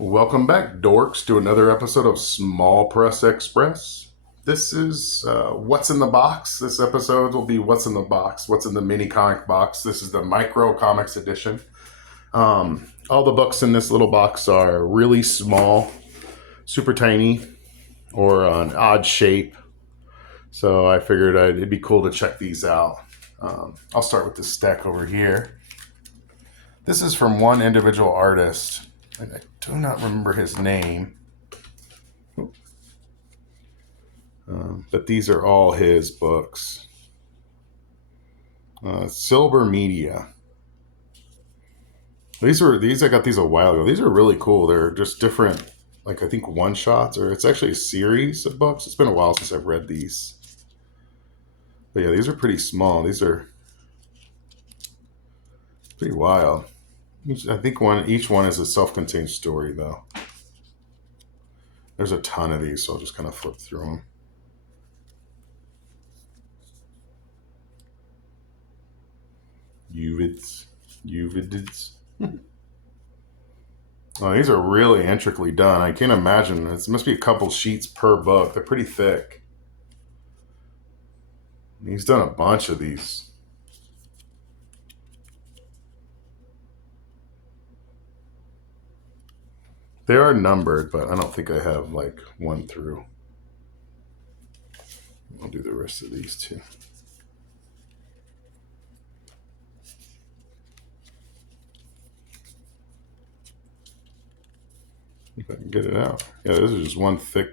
Welcome back, dorks, to another episode of Small Press Express. This is What's in the Box. This episode will be What's in the Box, What's in the mini comic box. This is the micro comics edition. All the books in this little box are really small, super tiny, or an odd shape. So I figured it'd be cool to check these out. I'll start with this stack over here. This is from one individual artist, and I do not remember his name. But these are all his books. Silver Media. These I got these a while ago. These are really cool. They're just different, like I think one shots, or it's actually a series of books. It's been a while since I've read these. But yeah, these are pretty small. These are pretty wild. I think each one is a self-contained story, though. There's a ton of these, so I'll just kind of flip through them. Uvids. Oh, these are really intricately done. I can't imagine. It must be a couple sheets per book. They're pretty thick. He's done a bunch of these. They are numbered, but I don't think I have like one through. I'll do the rest of these too. If I can get it out. Yeah, this is just one thick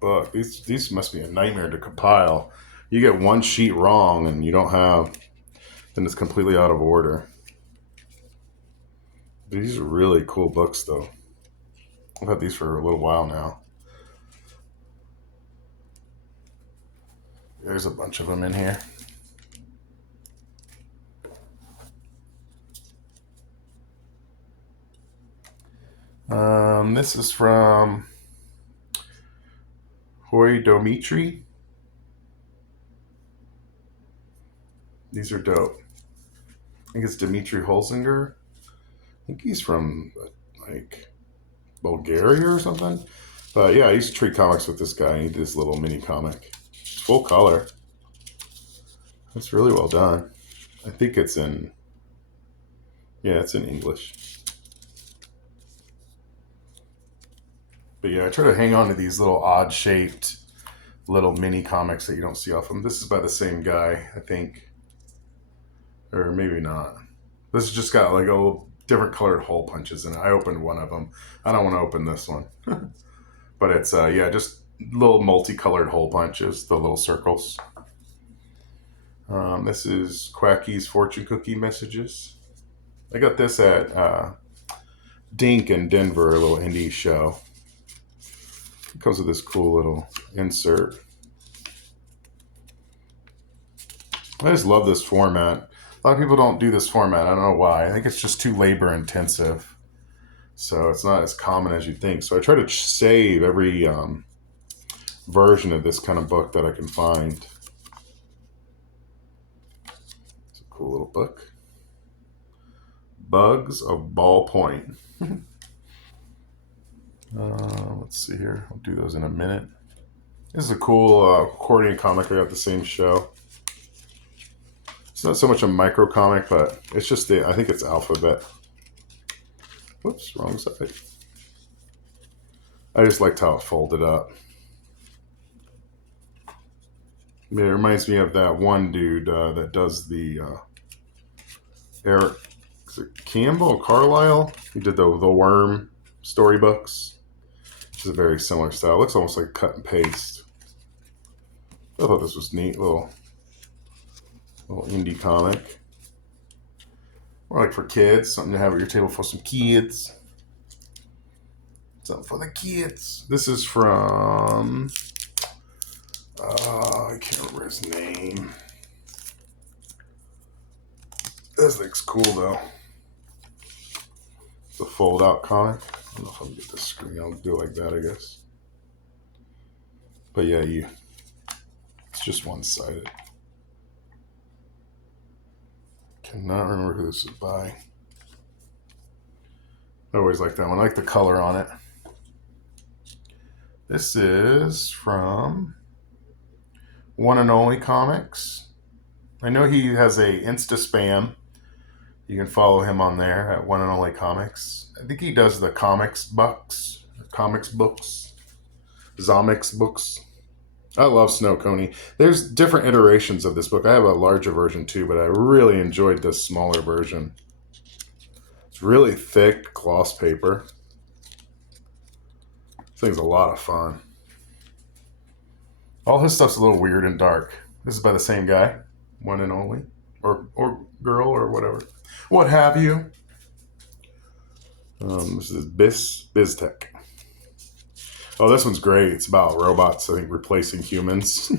book. These must be a nightmare to compile. You get one sheet wrong and you don't have, then it's completely out of order. These are really cool books, though. I've had these for a little while now. There's a bunch of them in here. This is from Hoy Domitri. These are dope. I think it's Dmitry Holzinger. I think he's from like Bulgaria or something. But yeah, I used to trade comics with this guy. He did this little mini comic. It's full color. It's really well done. I think it's in, yeah, it's in English. But yeah, I try to hang on to these little odd shaped little mini comics that you don't see often. This is by the same guy, I think. Or maybe not. This has just got like a different colored hole punches in it. I opened one of them. I don't want to open this one. But it's, yeah, just little multicolored hole punches, the little circles. This is Quacky's Fortune Cookie Messages. I got this at Dink in Denver, a little indie show. It comes with this cool little insert. I just love this format. A lot of people don't do this format. I don't know why. I think it's just too labor intensive. So it's not as common as you think. So I try to save every version of this kind of book that I can find. It's a cool little book. Bugs of Ballpoint. Let's see here. I'll do those in a minute. This is a cool accordion comic. I got the same show. It's not so much a micro comic, but it's just I think it's alphabet. Whoops, wrong side. I just liked how it folded up. I mean, it reminds me of that one dude that does the Eric, is it Campbell, Carlisle? He did the Worm storybooks, which is a very similar style. It looks almost like cut and paste. I thought this was neat, little indie comic. More like for kids, something to have at your table for some kids. Something for the kids. This is from, I can't remember his name. This looks cool though. It's a fold out comic. I don't know if I can get the screen. I'll do it like that, I guess. But yeah, it's just one sided. Cannot remember who this is by. I always like that one. I like the color on it. This is from One and Only Comics. I know he has a Insta spam. You can follow him on there at One and Only Comics. I think he does the comics books, Zomics books. I love Snow Coney. There's different iterations of this book. I have a larger version too, but I really enjoyed this smaller version. It's really thick gloss paper. This thing's a lot of fun. All his stuff's a little weird and dark. This is by the same guy, One and Only, or girl, or whatever, what have you. This is BizTech. Oh, this one's great. It's about robots, I think, replacing humans.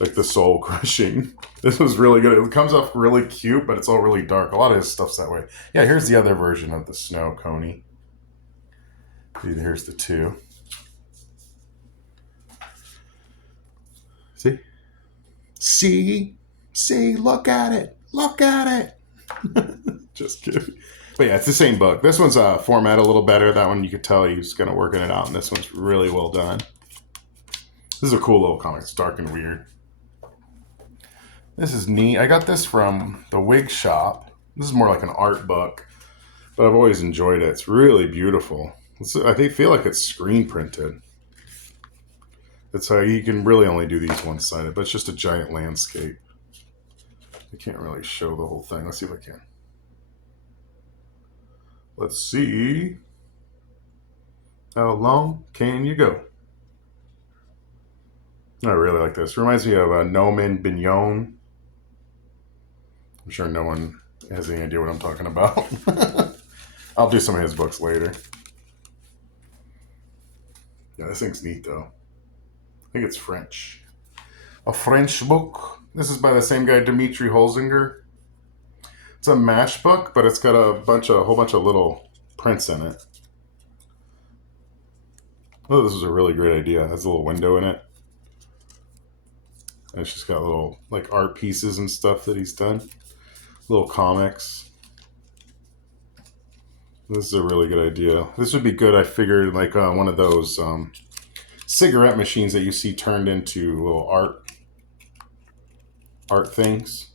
Like the soul crushing. This was really good. It comes off really cute, but it's all really dark. A lot of his stuff's that way. Yeah, here's the other version of the Snow Coney. Here's the two. See, look at it. Just kidding. But yeah, it's the same book. This one's format a little better. That one you could tell he's kind of working it out, and this one's really well done. This is a cool little comic. It's dark and weird. This is neat. I got this from the Wig Shop. This is more like an art book, but I've always enjoyed it. It's really beautiful. I feel like it's screen printed. It's how you can really only do these one-sided, but it's just a giant landscape. I can't really show the whole thing. Let's see if I can. Let's see. How long can you go? I really like this. Reminds me of Noman Bignon. I'm sure no one has any idea what I'm talking about. I'll do some of his books later. Yeah, this thing's neat though. I think it's French. A French book. This is by the same guy, Dimitri Holzinger. It's a mash book, but it's got a whole bunch of little prints in it. Oh, this is a really great idea. It has a little window in it. And it's just got little like art pieces and stuff that he's done. Little comics. This is a really good idea. This would be good, I figured, like one of those cigarette machines that you see turned into little art things.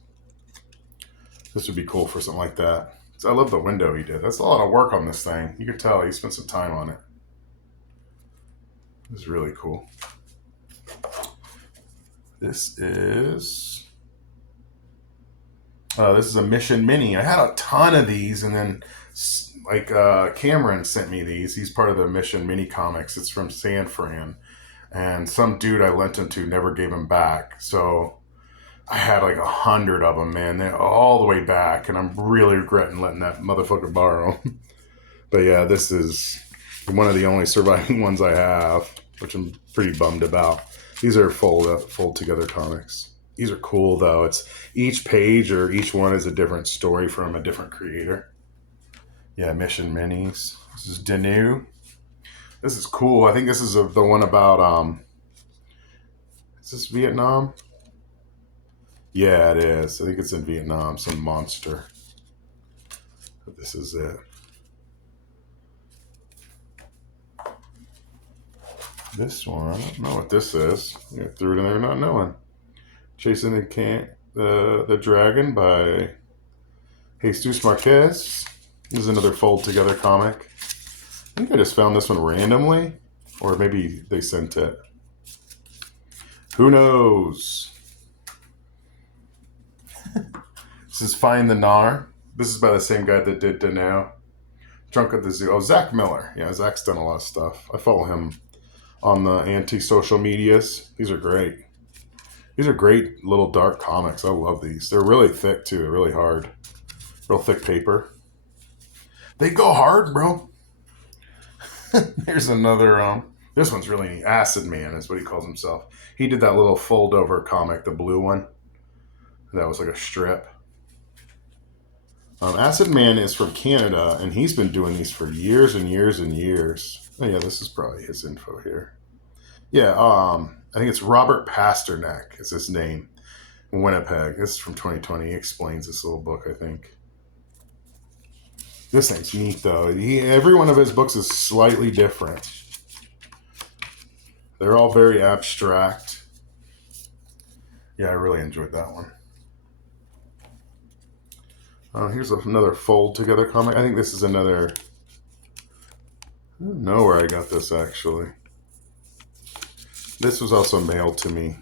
This would be cool for something like that. So I love the window he did. That's a lot of work on this thing. You could tell he spent some time on it. This is really cool. This is a Mission Mini. I had a ton of these, and then like Cameron sent me these. He's part of the Mission Mini comics. It's from San Fran, and some dude I lent him to never gave him back. So I had like 100 of them, man. They're all the way back, and I'm really regretting letting that motherfucker borrow. But yeah, this is one of the only surviving ones I have, which I'm pretty bummed about. These are fold together comics. These are cool though. It's each page or each one is a different story from a different creator. Yeah, Mission Minis. This is Danu. This is cool. I think this is the one about is this Vietnam? Yeah, it is. I think it's in Vietnam, some monster. But this is it. This one, I don't know what this is. I threw it in there not knowing. Chasing the Dragon by Jesus Marquez. This is another fold together comic. I think I just found this one randomly, or maybe they sent it. Who knows? This is Find the Gnar. This is by the same guy that did Danu. Drunk at the Zoo. Oh, Zach Miller. Yeah, Zach's done a lot of stuff. I follow him on the anti-social medias. These are great. These are great little dark comics. I love these. They're really thick too. They're really hard. Real thick paper. They go hard, bro. Here's another, this one's really neat. Acid Man is what he calls himself. He did that little fold over comic, the blue one. That was like a strip. Acid Man is from Canada, and he's been doing these for years and years and years. Oh yeah, this is probably his info here. Yeah, I think it's Robert Pasternak is his name. In Winnipeg. This is from 2020. He explains this little book, I think. This thing's neat, though. Every one of his books is slightly different. They're all very abstract. Yeah, I really enjoyed that one. Here's another fold together comic. I think this is another... I don't know where I got this, actually. This was also mailed to me.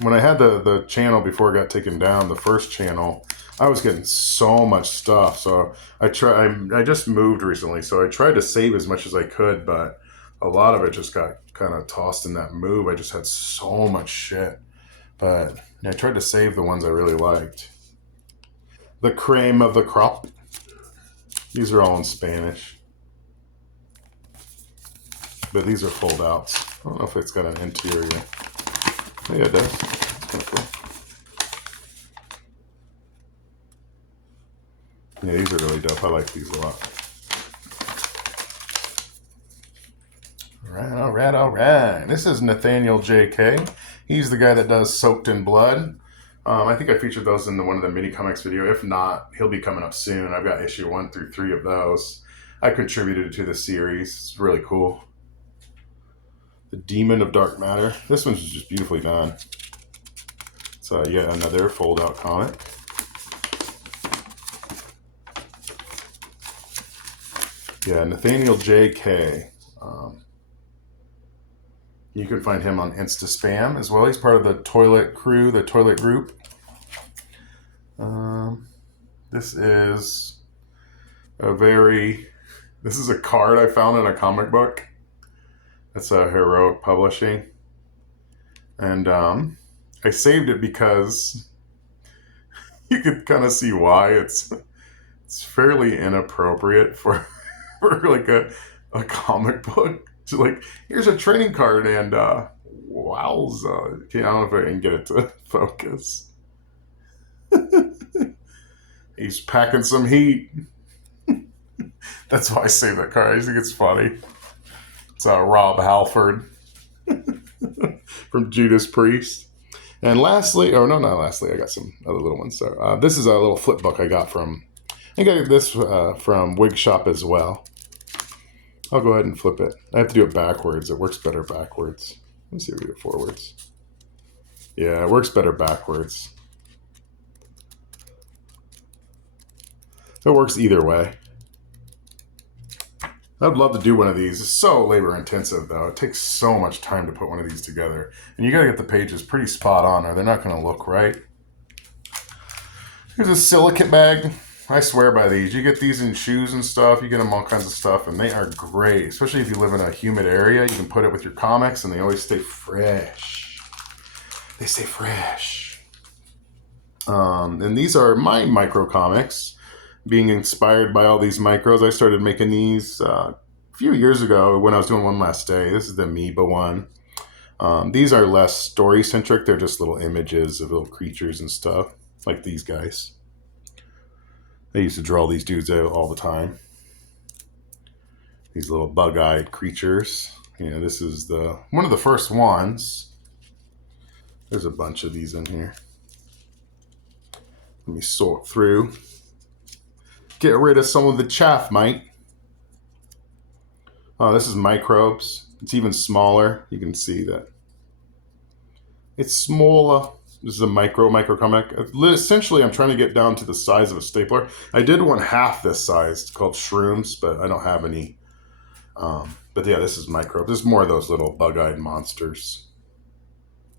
When I had the channel before it got taken down, the first channel, I was getting so much stuff. So I just moved recently, so I tried to save as much as I could, but a lot of it just got kind of tossed in that move. I just had so much shit. But I tried to save the ones I really liked. The creme of the crop. These are all in Spanish. But these are fold outs. I don't know if it's got an interior. Oh, yeah, it does. It's kind of cool. Yeah, these are really dope. I like these a lot. All right. This is Nathaniel J.K. He's the guy that does Soaked in Blood. I think I featured those in one of the mini comics video. If not, he'll be coming up soon. I've got issue 1 through 3 of those. I contributed to the series. It's really cool. The Demon of Dark Matter. This one's just beautifully done. It's yet another fold-out comic. Yeah, Nathaniel J.K. You can find him on Instaspam as well. He's part of the Toilet Crew, the Toilet Group. This is a card I found in a comic book. It's a Heroic Publishing. And I saved it because you could kind of see why. It's fairly inappropriate for like a comic book. So like, here's a trading card and wowza. Okay, I don't know if I can get it to focus. He's packing some heat. That's why I saved that card. I think it's funny. It's Rob Halford from Judas Priest. And lastly, not lastly, I got some other little ones. So this is a little flip book I got from, I think I got this from Wig Shop as well. I'll go ahead and flip it. I have to do it backwards. It works better backwards. Let's see if we do it forwards. Yeah, it works better backwards. It works either way. I'd love to do one of these. It's so labor intensive though. It takes so much time to put one of these together. And you gotta get the pages pretty spot on or they're not gonna look right. Here's a silicate bag. I swear by these. You get these in shoes and stuff. You get them all kinds of stuff, and they are great. Especially if you live in a humid area. You can put it with your comics, and they always stay fresh. They stay fresh. And these are my micro comics. Being inspired by all these micros, I started making these a few years ago when I was doing One Last Day. This is the Amoeba one. These are less story-centric. They're just little images of little creatures and stuff, like these guys. I used to draw these dudes out all the time. These little bug-eyed creatures. Yeah, this is one of the first ones. There's a bunch of these in here. Let me sort through. Get rid of some of the chaff, mate. Oh, this is microbes. It's even smaller. You can see that. It's smaller. This is a micro comic. Essentially, I'm trying to get down to the size of a stapler. I did one half this size called Shrooms, but I don't have any. But yeah, this is micro. This is more of those little bug-eyed monsters.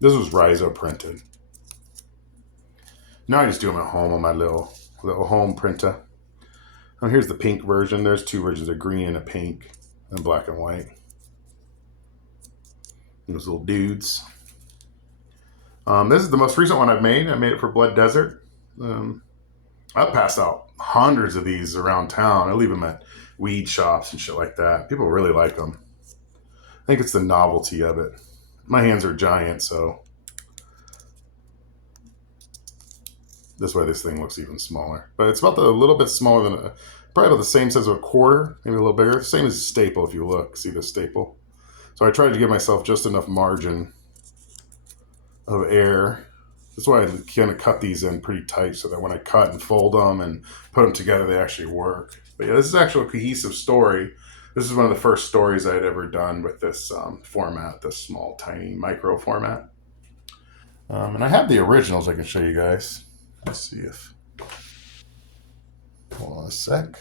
This was Rhizo printed. Now I just do them at home on my little home printer. Oh, here's the pink version. There's two versions, a green and a pink, and black and white. Those little dudes. This is the most recent one I've made. I made it for Blood Desert. I've passed out hundreds of these around town. I leave them at weed shops and shit like that. People really like them. I think it's the novelty of it. My hands are giant, so this way this thing looks even smaller. But it's about a little bit smaller than probably about the same size of a quarter, maybe a little bigger. Same as a staple if you look. See the staple? So I tried to give myself just enough margin of air. That's why I kind of cut these in pretty tight so that when I cut and fold them and put them together, they actually work. But yeah, this is actually a cohesive story. This is one of the first stories I had ever done with this format, this small, tiny micro format. And I have the originals I can show you guys. Let's see if. Hold on a sec.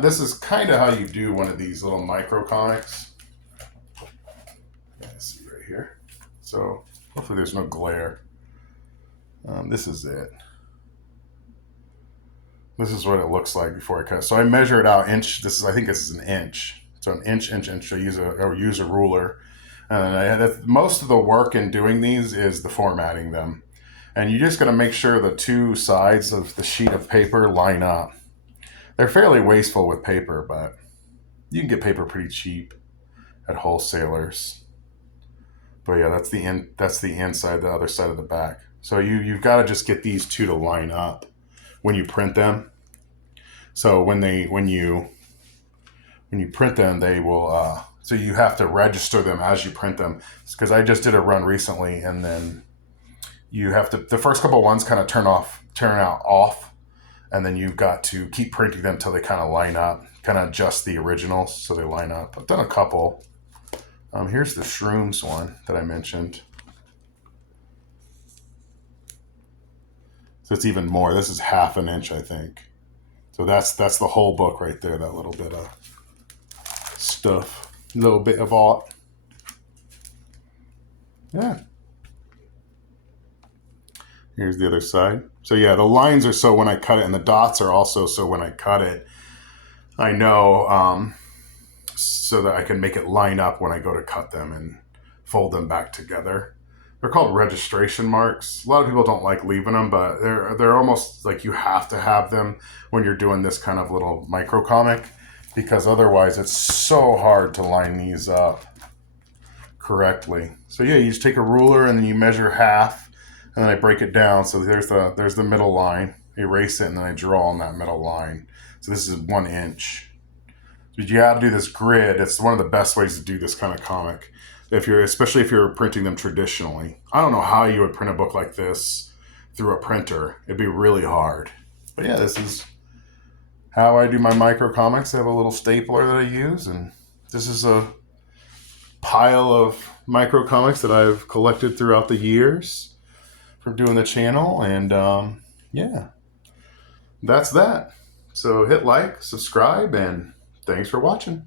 This is kind of how you do one of these little micro comics. Let's see right here. So hopefully there's no glare. This is it. This is what it looks like before I cut. So I measure it out inch. I think this is an inch. So an inch. I use a ruler, and most of the work in doing these is the formatting them. And you just got to make sure the two sides of the sheet of paper line up. They're fairly wasteful with paper, but you can get paper pretty cheap at wholesalers. But yeah, that's the inside, the other side of the back. So you've got to just get these two to line up when you print them. So when you print them, they will. So you have to register them as you print them. Because I just did a run recently, and then you have to. The first couple ones kind of turn out off, and then you've got to keep printing them until they kind of line up. Kind of adjust the originals so they line up. I've done a couple. Here's the Shrooms one that I mentioned. So it's even more. This is half an inch, I think. So that's the whole book right there. That little bit of stuff, little bit of art. Yeah. Here's the other side. So yeah, the lines are so when I cut it, and the dots are also so when I cut it, I know so that I can make it line up when I go to cut them and fold them back together. They're called registration marks. A lot of people don't like leaving them, but they're almost like you have to have them when you're doing this kind of little micro comic, because otherwise it's so hard to line these up correctly. So yeah, you just take a ruler and then you measure half, and then I break it down. So there's the middle line. Erase it, and then I draw on that middle line. So this is 1 inch. But you got to do this grid. It's one of the best ways to do this kind of comic. Especially if you're printing them traditionally. I don't know how you would print a book like this through a printer. It'd be really hard. But yeah, this is how I do my micro comics. I have a little stapler that I use, and this is a pile of micro comics that I've collected throughout the years from doing the channel. And yeah, that's that. So hit like, subscribe, and thanks for watching.